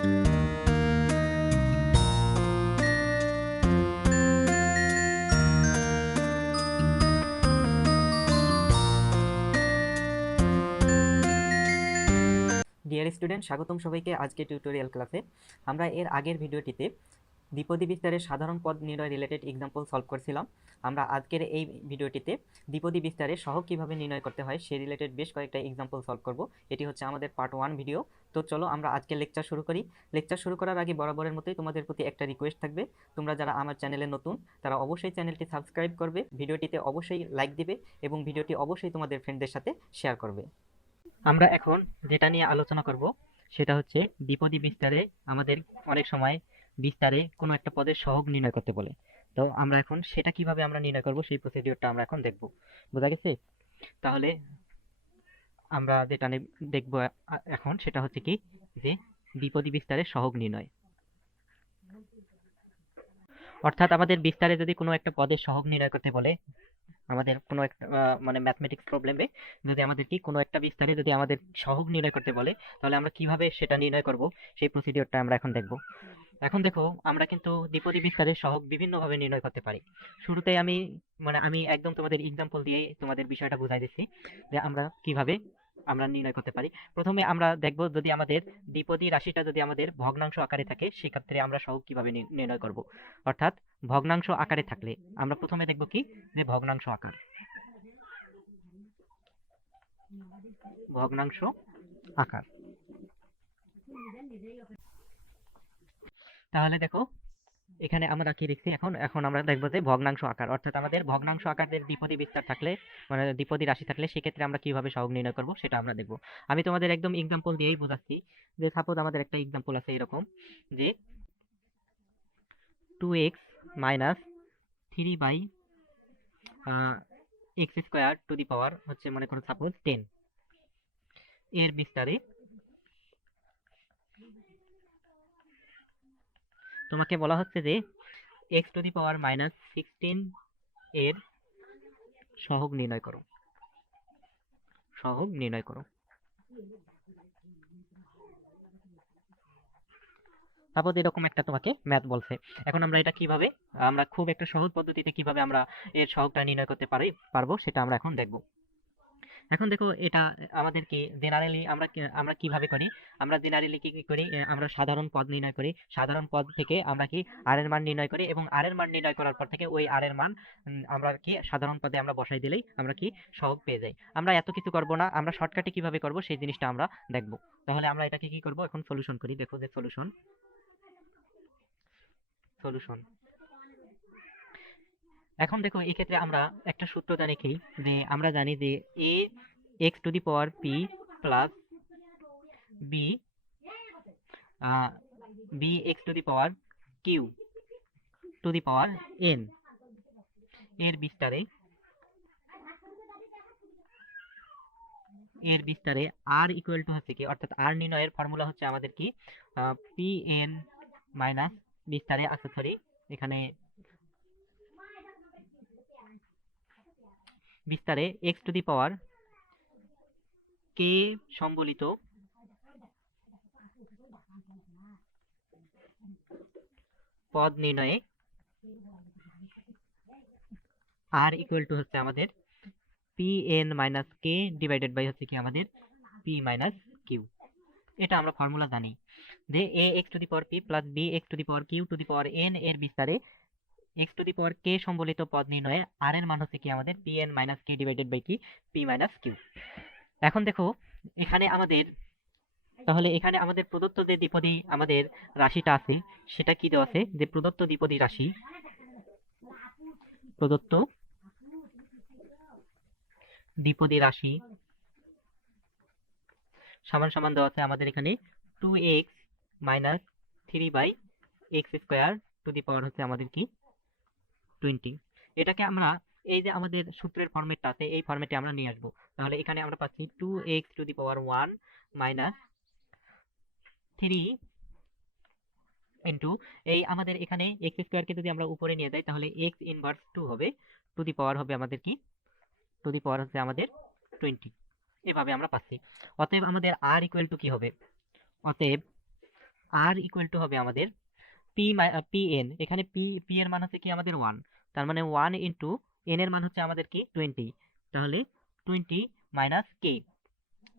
Dear student, স্বাগতম সবাইকে আজকে টিউটোরিয়াল ক্লাসে। আমরা এর আগের ভিডিওটিতে দ্বিপদী বিস্তারের সাধারণ পদ নির্ণয় রিলেটেড এক্সাম্পল সলভ করছিলাম। আমরা আজকের এই ভিডিওটিতে দ্বিপদী বিস্তারের সহগ কিভাবে নির্ণয় করতে হয় সেই রিলেটেড বেশ কয়েকটা এক্সাম্পল সলভ করব। এটি হচ্ছে আমাদের পার্ট 1 ভিডিও। তো চলো আমরা আজকে লেকচার শুরু করি। লেকচার শুরু করার আগে বরাবরের মতোই তোমাদের প্রতি একটা রিকোয়েস্ট থাকবে, তোমরা যারা আমার চ্যানেলে নতুন তারা অবশ্যই চ্যানেলটি সাবস্ক্রাইব করবে, ভিডিওটিতে অবশ্যই লাইক দিবে এবং ভিডিওটি অবশ্যই তোমাদের ফ্রেন্ডদের সাথে শেয়ার করবে। আমরা এখন যেটা নিয়ে আলোচনা করব সেটা হচ্ছে দ্বিপদী বিস্তারে আমাদের অনেক সময় বিস্তারে কোনো একটা পদের সহগ নির্ণয় করতে বলে। তো আমরা এখন সেটা কিভাবে আমরা নির্ণয় করব সেই প্রসিডিওরটা আমরা এখন দেখব। বোঝা গেছে? তাহলে আমরা যেটা দেখব এখন সেটা হচ্ছে কি, যে দ্বিপদী বিস্তারের সহগ নির্ণয়। অর্থাৎ আমাদের বিস্তারে যদি কোনো একটা পদের সহগ নির্ণয় করতে বলে, আমাদের কোনো একটা মানে ম্যাথমেটিক্স প্রবলেমে যদি আমাদের কি কোনো একটা বিস্তারে যদি আমাদের সহগ নির্ণয় করতে বলে, তাহলে আমরা কিভাবে সেটা নির্ণয় করব সেই প্রসিডিওরটা আমরা এখন দেখব। এখন দেখো, আমরা কিন্তু দ্বিপদী বিস্তারের সহগ বিভিন্নভাবে নির্ণয় করতে পারি। শুরুতেই আমি একদম তোমাদের এক্সাম্পল দিয়ে তোমাদের বিষয়টা বুঝাই দিচ্ছি যে আমরা কিভাবে আমরা নির্ণয় করতে পারি। প্রথমে আমরা দেখব, যদি আমাদের দ্বিপদী রাশিটা যদি আমাদের ভগ্নাংশ আকারে থাকে সেক্ষেত্রে আমরা সহগ কিভাবে নির্ণয় করব। অর্থাৎ ভগ্নাংশ আকারে থাকলে আমরা প্রথমে দেখব কি, যে ভগ্নাংশ আকার। ভগ্নাংশ আকার। তাহলে দেখো এখানে আমরা কি লিখছি, এখন আমরা দেখবো যে ভগ্নাংশ আকার, অর্থাৎ আমাদের ভগ্নাংশ আকারের দ্বিপদী বিস্তার থাকলে, মানে দ্বিপদী রাশি থাকলে সেক্ষেত্রে আমরা কিভাবে সহগ নির্ণয় করব সেটা আমরা দেখব। আমি তোমাদের একদম এক্সাম্পল দিয়েই বোঝাচ্ছি। যে সাপোজ আমাদের একটা এক্সাম্পল আছে এরকম, যে 2x minus 3 by x square to the power হচ্ছে মনে করো সাপোজ 10 এর বিস্তারে তোমাকে বলা হচ্ছে যে x to the power minus 16 এর সহগ নির্ণয় করো। সহগ নির্ণয় করো। সাপোজ এরকম একটা তোমাকে ম্যাথ বলছে। এখন আমরা এটা কিভাবে, আমরা খুব একটা সহজ পদ্ধতিতে কিভাবে আমরা এর সহগটা নির্ণয় করতে পারবো সেটা আমরা এখন দেখব। এখন দেখো, এটা আমাদের কি জেনারেলি আমরা কিভাবে করি, আমরা জেনারেলি কি করি, আমরা সাধারণ পদ নির্ণয় করি। সাধারণ পদ থেকে আমরা কি আর এর মান নির্ণয় করি, এবং আর এর মান নির্ণয় করার পর থেকে ওই আর এর মান আমরা কি সাধারণ পদে আমরা বসাই দিলেই আমরা কি সহগ পেয়ে যাই। আমরা এত কিছু করব না, আমরা শর্টকাটে কিভাবে করব সেই জিনিসটা আমরা দেখব। তাহলে আমরা এটাকে কি করব, এখন সলিউশন করি। দেখো যে সলিউশন এখন দেখো, এই ক্ষেত্রে আমরা একটা সূত্র জানি কি, যে আমরা জানি যে a x two the power p plus b b x two the power q two the power n এর বিস্তারে r ইকুয়াল টু হচ্ছে কি, অর্থাৎ r নির্ণয়ের ফর্মুলা হচ্ছে আমাদের কি pn মাইনাস বিস্তারে আছে, সরি এখানে বিস্তারে x two the power k সম্বলিত পদ নির্ণয়ে r ইকুয়াল টু হচ্ছে আমাদের pn minus k divided by হচ্ছে কি আমাদের p মাইনাস q। এটা আমরা ফর্মুলা জানি যে a x two the power p plus b x two the power q two the power n এর বিস্তারে x two the power k সম্বলিত পদ নির্ণয়ে r এর মান হচ্ছে কি আমাদের pn minus k divided by কি p মাইনাস q। এখন দেখো এখানে আমাদের, তাহলে এখানে আমাদের প্রদত্ত যে দ্বিপদী আমাদের রাশিটা আছে সেটা কি দেওয়া আছে, যে প্রদত্ত দ্বিপদী রাশি সমান সমান দেওয়া আছে আমাদের এখানে 2x minus 3/x square to the power হচ্ছে আমাদের কি 20। এটাকে আমরা এই যে আমাদের সূত্রের ফরম্যাটটা আছে এই ফরম্যাটে আমরা নিয়ে আসবো। তাহলে এখানে আমরা পাচ্ছি 2x two the power 1 minus 3 into এই আমাদের এখানে x স্কোয়ারকে যদি আমরা উপরে নিয়ে যাই তাহলে x ইনভার্স 2 হবে, টু দি পাওয়ার হবে আমাদের কি, টু দি পাওয়ার হচ্ছে আমাদের 20। এভাবে আমরা পাচ্ছি। অতএব আমাদের r ইকুয়াল টু কি হবে, অতএব আর ইকুয়াল টু হবে আমাদের পি এন, এখানে পি এর মান হচ্ছে কি আমাদের 1, তার মানে 1 ইন্টু এন এর মান হচ্ছে আমাদের কি 20, তাহলে 20 মাইনাস কে।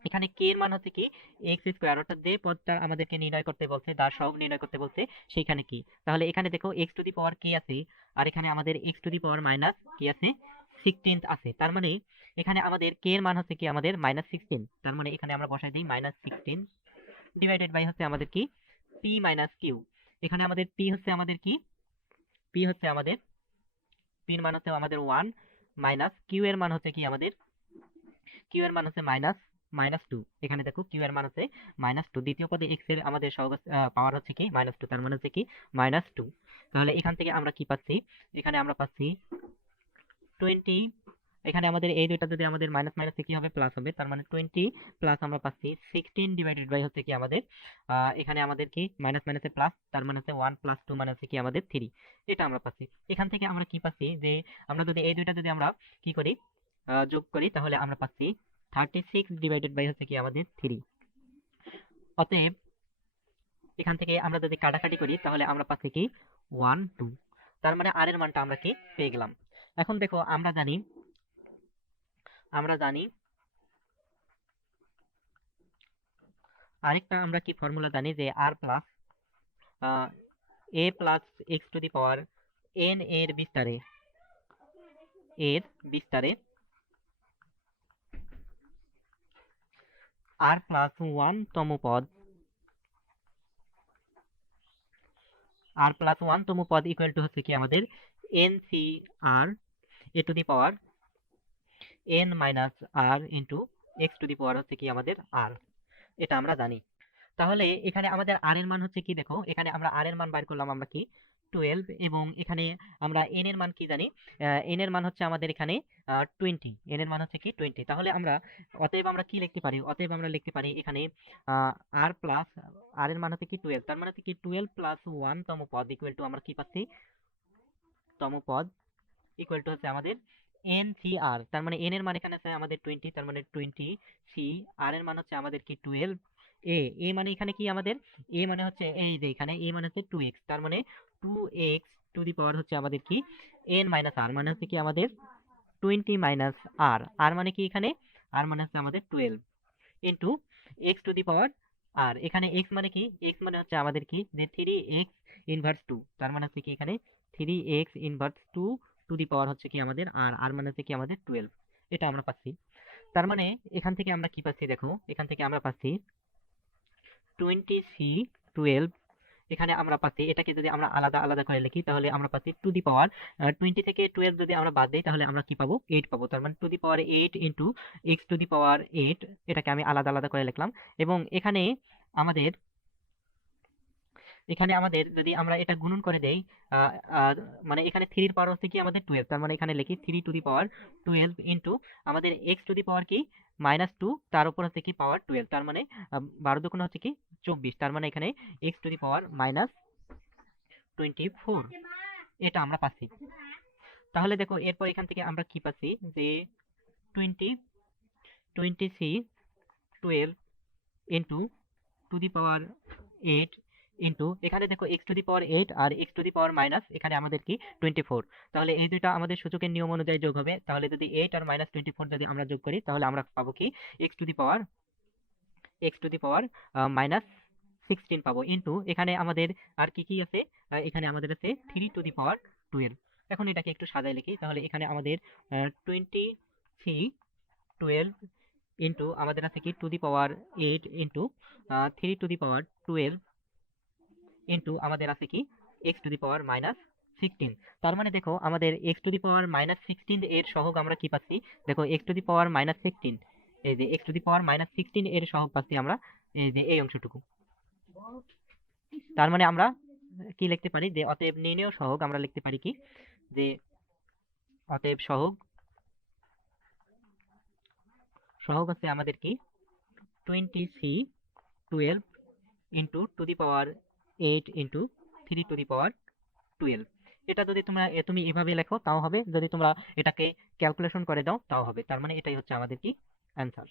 এখানে কে এর মান হচ্ছে কি এক্স স্কোয়ার, অর্থাৎ যে পদটা আমাদেরকে নির্ণয় করতে বলছে, তার সহগ নির্ণয় করতে বলছে সেইখানে কি। তাহলে এখানে দেখো এক্স টু দি পাওয়ার কে আছে, আর এখানে আমাদের x to the power minus কি আছে 16 আছে। তার মানে এখানে আমাদের কে এর মান হচ্ছে কি আমাদের -16, তার মানে এখানে আমরা বসাই দিই -16 ডিভাইডেড বাই হচ্ছে আমাদের কি পি মাইনাস কিউ। এখানে আমাদের পি হচ্ছে আমাদের কি, পি হচ্ছে আমাদের, পি এর মান হচ্ছে আমাদের 1, মাইনাস কিউ এর মান হচ্ছে কি আমাদের, কিউ এর মান হচ্ছে -2। এখানে দেখো কিউ এর মান হচ্ছে -2, দ্বিতীয় পদে এক্স এর আমাদের সহগ পাওয়ার হচ্ছে কি -2, তার মানে হচ্ছে কি -2। তাহলে এখান থেকে আমরা কি পাচ্ছি, এখানে আমরা পাচ্ছি 20, এখানে আমাদের এই দুইটা যদি আমাদের মাইনাস মাইনাসে কি হবে প্লাস হবে, তার মানে 20 প্লাস আমরা পাচ্ছি 16 ডিভাইডেড বাই হচ্ছে কি আমাদের এখানে আমাদের কি মাইনাস মাইনাসে প্লাস, তার মানে হচ্ছে 1 + 2 মানে হচ্ছে কি আমাদের 3, এটা আমরা পাচ্ছি। এখান থেকে আমরা কি পাচ্ছি যে আমরা যদি এই দুইটা যদি আমরা কি করি যোগ করি, তাহলে আমরা পাচ্ছি 36 ডিভাইডেড বাই হচ্ছে কি আমাদের 3। অতএব এখান থেকে আমরা যদি কাটাকাটি করি তাহলে আমরা পাচ্ছি কি 1 2, তার মানে আর এর মানটা আমরা কি পেয়ে গেলাম। এখন দেখো আমরা জানি আরেকটা আমরা কি ফর্মুলা জানি যে আর plus a plus x to the power n এর বিস্তারে আর প্লাস 1 তম পদ, আর প্লাস 1 তম পদ ইকুয়াল টু হচ্ছে কি আমাদের n C r a to the power n minus r into x to the power হচ্ছে কি আমাদের আর, এটা আমরা জানি। তাহলে এখানে আমাদের আর এর মান হচ্ছে কি, দেখো এখানে আমরা আর এর মান বাইর করলাম আমরা কি 12, এবং এখানে আমরা এন এর মান কি জানি, এন এর মান হচ্ছে আমাদের এখানে 20, এন এর মান হচ্ছে কি 20। তাহলে আমরা অতএব আমরা কি লিখতে পারি, অতএব আমরা লিখতে পারি এখানে আর প্লাস আর এর মান হচ্ছে কি 12, তার মানে হচ্ছে কি 12 প্লাস 1 তম পদ ইকুয়াল টু আমরা কি পাচ্ছি, তম পদ ইকুয়াল টু হচ্ছে আমাদের এন সি আর, তার মানে এন এর মান এখানে আছে আমাদের 20, তার মানে 20 সি, আর এর মান হচ্ছে আমাদের কি 12, এ মানে এখানে কি আমাদের এ মানে হচ্ছে এই যে এখানে এ মানে হচ্ছে 2x, তার মানে 2x টু দি পাওয়ার হচ্ছে আমাদের কি n মাইনাস আর, মানে হচ্ছে কি আমাদের 20 মাইনাস আর, আর মানে কি এখানে আর মানে হচ্ছে আমাদের 12 ইন্টু এক্স টু দি পাওয়ার আর, এখানে এক্স মানে কি, এক্স মানে হচ্ছে আমাদের কি যে 3x ইনভার্স 2, তার মানে হচ্ছে কি এখানে 3x inverse 2 two the power হচ্ছে কি আমাদের আর, আর মানে হচ্ছে কি আমাদের 12, এটা আমরা পাচ্ছি। তার মানে এখান থেকে আমরা কি পাচ্ছি, দেখো এখান থেকে আমরা পাচ্ছি 20c 12, এখানে আমরা পাচ্ছি এটাকে যদি আমরা আলাদা আলাদা করে লিখি তাহলে আমরা পাচ্ছি টু দি পাওয়ার 20 থেকে 12 যদি আমরা বাদ দিই তাহলে আমরা কি পাবো 8 পাবো, তার মানে to the power 8 into x to the power 8, এটাকে আমি আলাদা আলাদা করে লিখলাম। এবং আমাদের এখানে আমাদের যদি আমরা এটা গুণন করে দেই মানে এখানে 3 এর পাওয়ার হচ্ছে কি আমাদের 12, তার মানে এখানে লিখি 3 টু দি পাওয়ার 12 ইন্টু আমাদের এক্স টু দি পাওয়ার কি -2, তার উপর হচ্ছে কি পাওয়ার 12, তার মানে 12 দুগুণ হচ্ছে কি 24, তার মানে এখানে এক্স টু দি পাওয়ার -24, এটা আমরা পাচ্ছি। তাহলে দেখো এরপর এখান থেকে আমরা কি পাচ্ছি যে 20c 12 into to the power 8 into এখানে দেখো এক্স টু দি পাওয়ার 8 আর x to the power minus এখানে আমাদের কি 24, তাহলে এই দুইটা আমাদের সূচকের নিয়ম অনুযায়ী যোগ হবে। তাহলে যদি 8 আর -24 যদি আমরা যোগ করি তাহলে আমরা পাবো কি এক্স টু দি পাওয়ার -16 পাবো, ইন্টু এখানে আমাদের আর কি কি আছে, এখানে আমাদের আছে 3 টু দি পাওয়ার 12। এখন এটাকে একটু সাজায় লিখি, তাহলে এখানে আমাদের 20c 12 ইন্টু আমাদের আছে কি two the power 8 into 3 to the power 12 into আমাদের আছে কি এক্স টু দি পাওয়ার -16। তার মানে দেখো আমাদের এক্স টু দি পাওয়ার -16 এর সহগ আমরা কি পাচ্ছি, দেখো এক্স টু দি পাওয়ার -16, এই যে এক্স টু দি পাওয়ার -16 এর সহগ পাচ্ছি আমরা এই যে এই অংশটুকু। তার মানে আমরা কি লিখতে পারি যে অতএব নির্ণেয় সহগ আমরা লিখতে পারি কি যে অতএব সহগ হচ্ছে আমাদের কি 20c 12 into to the power 8 into 3 to the power 12। এটা যদি তুমি এভাবে লেখো তাও হবে, যদি তোমরা এটাকে ক্যালকুলেশন করে দাও তাও হবে। তার মানে এটাই হচ্ছে আমাদের কি অ্যান্সার।